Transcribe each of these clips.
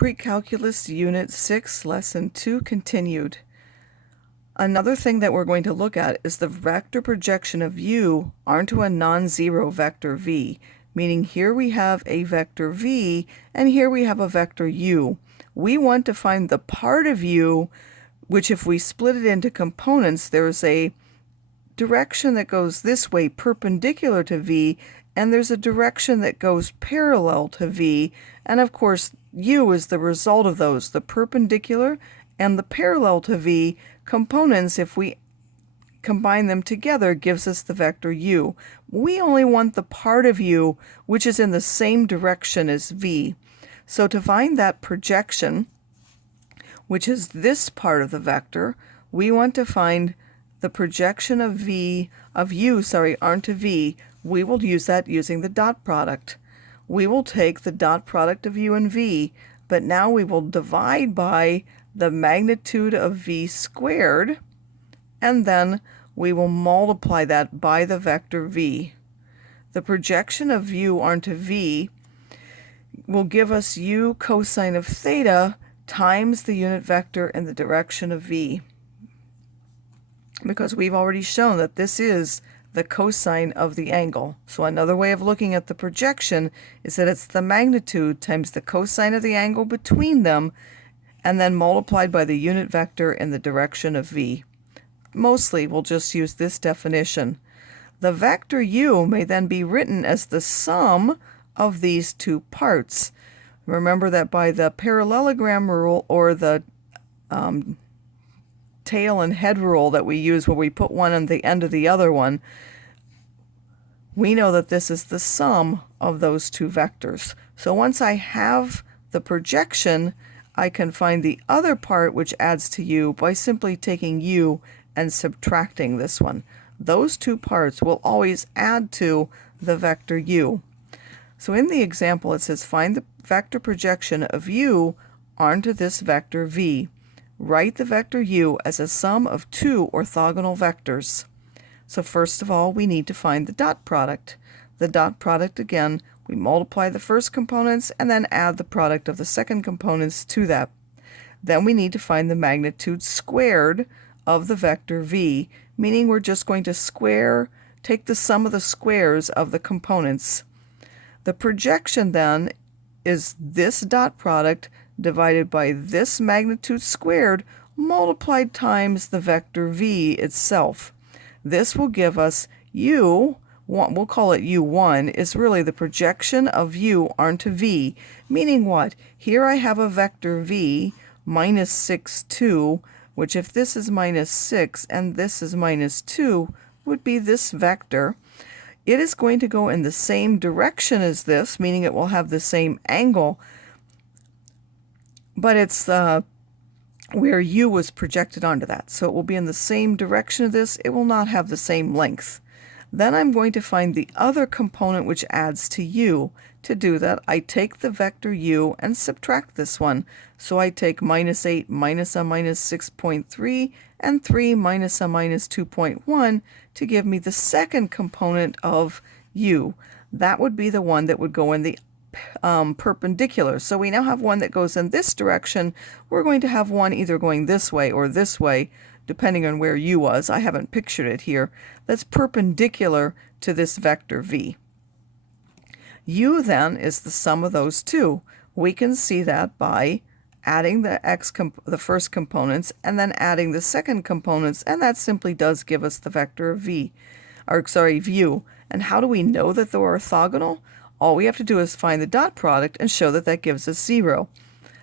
Precalculus Unit 6, Lesson 2 continued. Another thing that we're going to look at is the vector projection of u onto a non-zero vector v, meaning here we have a vector v and here we have a vector u. We want to find the part of u, which if we split it into components, there's a direction that goes this way perpendicular to v, and there's a direction that goes parallel to v, and of course u is the result of those, the perpendicular and the parallel to v components. If we combine them together, gives us the vector u. We only want the part of u which is in the same direction as v. So to find that projection, which is this part of the vector, we want to find the projection of u onto v. We will use that using the dot product. We will take the dot product of u and v, but now we will divide by the magnitude of v squared, and then we will multiply that by the vector v. The projection of u onto v will give us u cosine of theta times the unit vector in the direction of v, because we've already shown that this is the cosine of the angle. So another way of looking at the projection is that it's the magnitude times the cosine of the angle between them, and then multiplied by the unit vector in the direction of v. Mostly we'll just use this definition. The vector u may then be written as the sum of these two parts. Remember that by the parallelogram rule, or the tail and head rule that we use where we put one on the end of the other one, we know that this is the sum of those two vectors. So once I have the projection, I can find the other part which adds to u by simply taking u and subtracting this one. Those two parts will always add to the vector u. So in the example it says find the vector projection of u onto this vector v. Write the vector u as a sum of two orthogonal vectors. So first of all, we need to find the dot product. The dot product, again, we multiply the first components and then add the product of the second components to that. Then we need to find the magnitude squared of the vector v, meaning we're just going to take the sum of the squares of the components. The projection then is this dot product divided by this magnitude squared multiplied times the vector v itself. This will give us u, we'll call it u1, is really the projection of u onto v, meaning what? Here I have a vector v, minus 6, 2, which if this is minus 6 and this is minus 2, would be this vector. It is going to go in the same direction as this, meaning it will have the same angle, but it's where u was projected onto that. So it will be in the same direction of this. It will not have the same length. Then I'm going to find the other component which adds to u. To do that, I take the vector u and subtract this one. So I take minus 8 minus a minus 6.3 and 3 minus a minus 2.1 to give me the second component of u. That would be the one that would go in the perpendicular. So we now have one that goes in this direction. We're going to have one either going this way or this way, depending on where u was. I haven't pictured it here. That's perpendicular to this vector v. U then is the sum of those two. We can see that by adding the the first components and then adding the second components, and that simply does give us the vector of v, u. And how do we know that they're orthogonal? All we have to do is find the dot product and show that that gives us 0.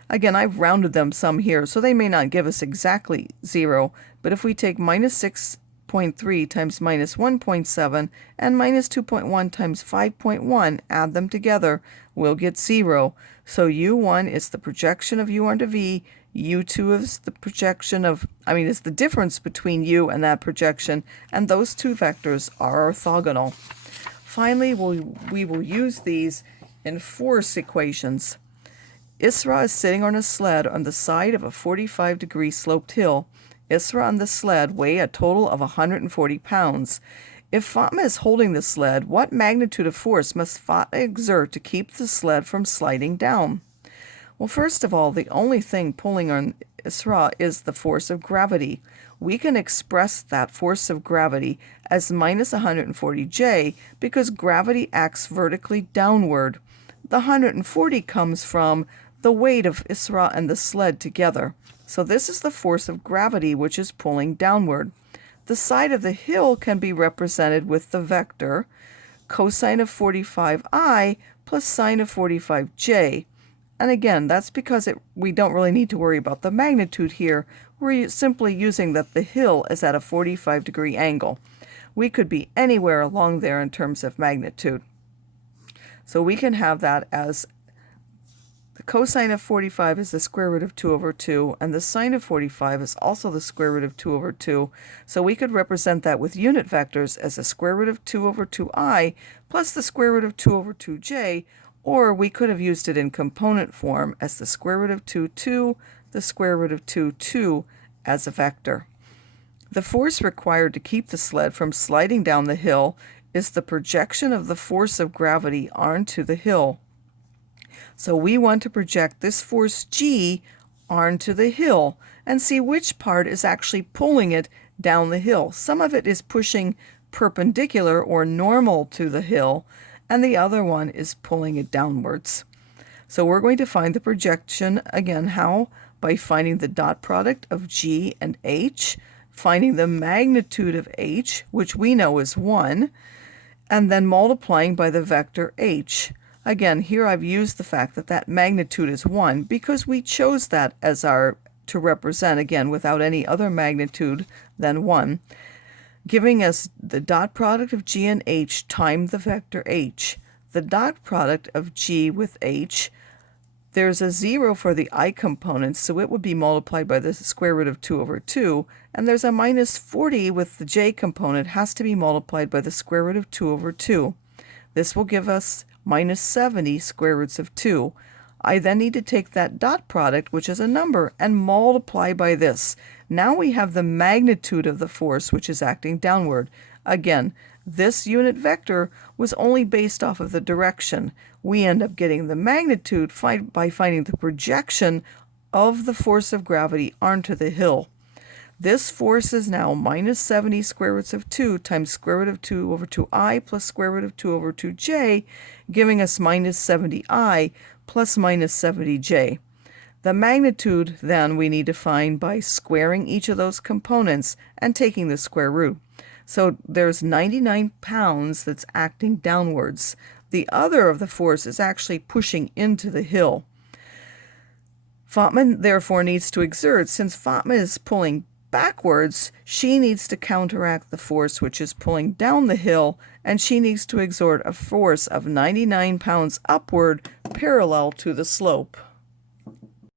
Again, I've rounded them some here, so they may not give us exactly 0, but if we take minus 6.3 times minus 1.7 and minus 2.1 times 5.1, add them together, we'll get 0. So u1 is the projection of u onto v, u2 is the projection is the difference between u and that projection, and those two vectors are orthogonal. Finally, we will use these in force equations. Isra is sitting on a sled on the side of a 45-degree sloped hill. Isra and the sled weigh a total of 140 pounds. If Fatma is holding the sled, what magnitude of force must Fatma exert to keep the sled from sliding down? Well, first of all, the only thing pulling on Isra is the force of gravity. We can express that force of gravity as minus 140J because gravity acts vertically downward. The 140 comes from the weight of Isra and the sled together. So this is the force of gravity which is pulling downward. The side of the hill can be represented with the vector cosine of 45I plus sine of 45J. And again, that's because we don't really need to worry about the magnitude here. We're simply using that the hill is at a 45-degree angle. We could be anywhere along there in terms of magnitude. So we can have that as the cosine of 45 is the square root of 2 over 2, and the sine of 45 is also the square root of 2 over 2. So we could represent that with unit vectors as the square root of 2 over 2i plus the square root of 2 over 2j, or we could have used it in component form as the square root of 2, 2, the square root of 2, 2 as a vector. The force required to keep the sled from sliding down the hill is the projection of the force of gravity onto the hill. So we want to project this force G onto the hill and see which part is actually pulling it down the hill. Some of it is pushing perpendicular or normal to the hill, and the other one is pulling it downwards. So we're going to find the projection, again, how? By finding the dot product of G and H, finding the magnitude of H, which we know is 1, and then multiplying by the vector H. Again, here I've used the fact that that magnitude is 1 because we chose that as to represent, again, without any other magnitude than 1, giving us the dot product of G and H times the vector H. The dot product of G with H, there's a 0 for the I component, so it would be multiplied by the square root of 2 over 2, and there's a minus 40 with the J component, has to be multiplied by the square root of 2 over 2. This will give us minus 70 square roots of 2. I then need to take that dot product, which is a number, and multiply by this. Now we have the magnitude of the force which is acting downward. Again, this unit vector was only based off of the direction. We end up getting the magnitude by finding the projection of the force of gravity onto the hill. This force is now minus 70 square roots of 2 times square root of 2 over 2i plus square root of 2 over 2j, giving us minus 70i plus minus 70j. The magnitude, then, we need to find by squaring each of those components and taking the square root. So there's 99 pounds that's acting downwards. The other of the force is actually pushing into the hill. Fatma, therefore, needs to exert. Since Fatma is pulling backwards, she needs to counteract the force which is pulling down the hill, and she needs to exert a force of 99 pounds upward parallel to the slope.